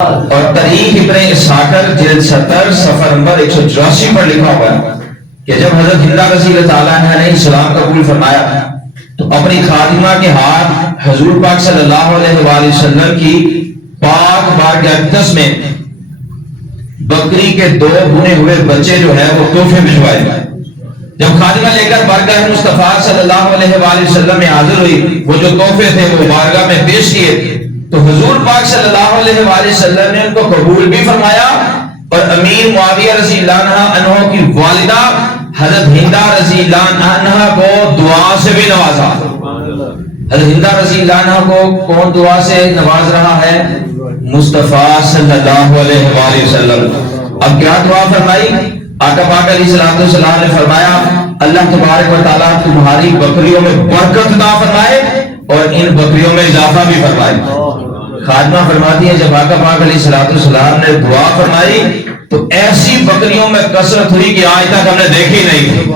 اور تاریخ ابن اسحاق جلد 70 صفحہ نمبر 184 پر لکھا ہوا ہے کہ جب حضرت ہندہ رضی اللہ تعالیٰ عنہ نے اسلام قبول فرمایا تو اپنی خادمہ کے ہاتھ حضور پاک صلی اللہ علیہ وآلہ وسلم کی پاک بارگاہ اقدس میں بکری کے 2 بھنے ہوئے بچے جو ہے وہ تحفے بھجوائے. جب خادمہ لے کر بارگاہ مصطفیٰ صلی اللہ علیہ وآلہ وسلم میں حاضر ہوئی، وہ جو تحفے تھے وہ بارگاہ میں پیش کیے تو حضور پاک صلی اللہ علیہ وآلہ وسلم نے ان کو قبول بھی فرمایا اور امیر معاویہ رضی اللہ عنہ کی والدہ حضرت ہندہ رضی اللہ عنہ کو دعا سے بھی نوازا. حضرت ہندہ رضی اللہ عنہ کو کون دعا سے نواز رہا ہے؟ مصطفیٰ صلی اللہ علیہ وآلہ وسلم. اب کیا دعا فرمائی؟ آقا پاک علیہ الصلوۃ والسلام نے فرمایا اللہ تبارک و تعالیٰ تمہاری بکریوں میں برکت عطا فرمائے اور ان بکریوں میں اضافہ بھی فرمائے. خادمہ فرماتی ہے جب آقا پاک علیہ الصلوۃ والسلام نے دعا فرمائی تو ایسی بکریوں میں کثرت ہوئی کہ آج تک ہم نے دیکھی نہیں.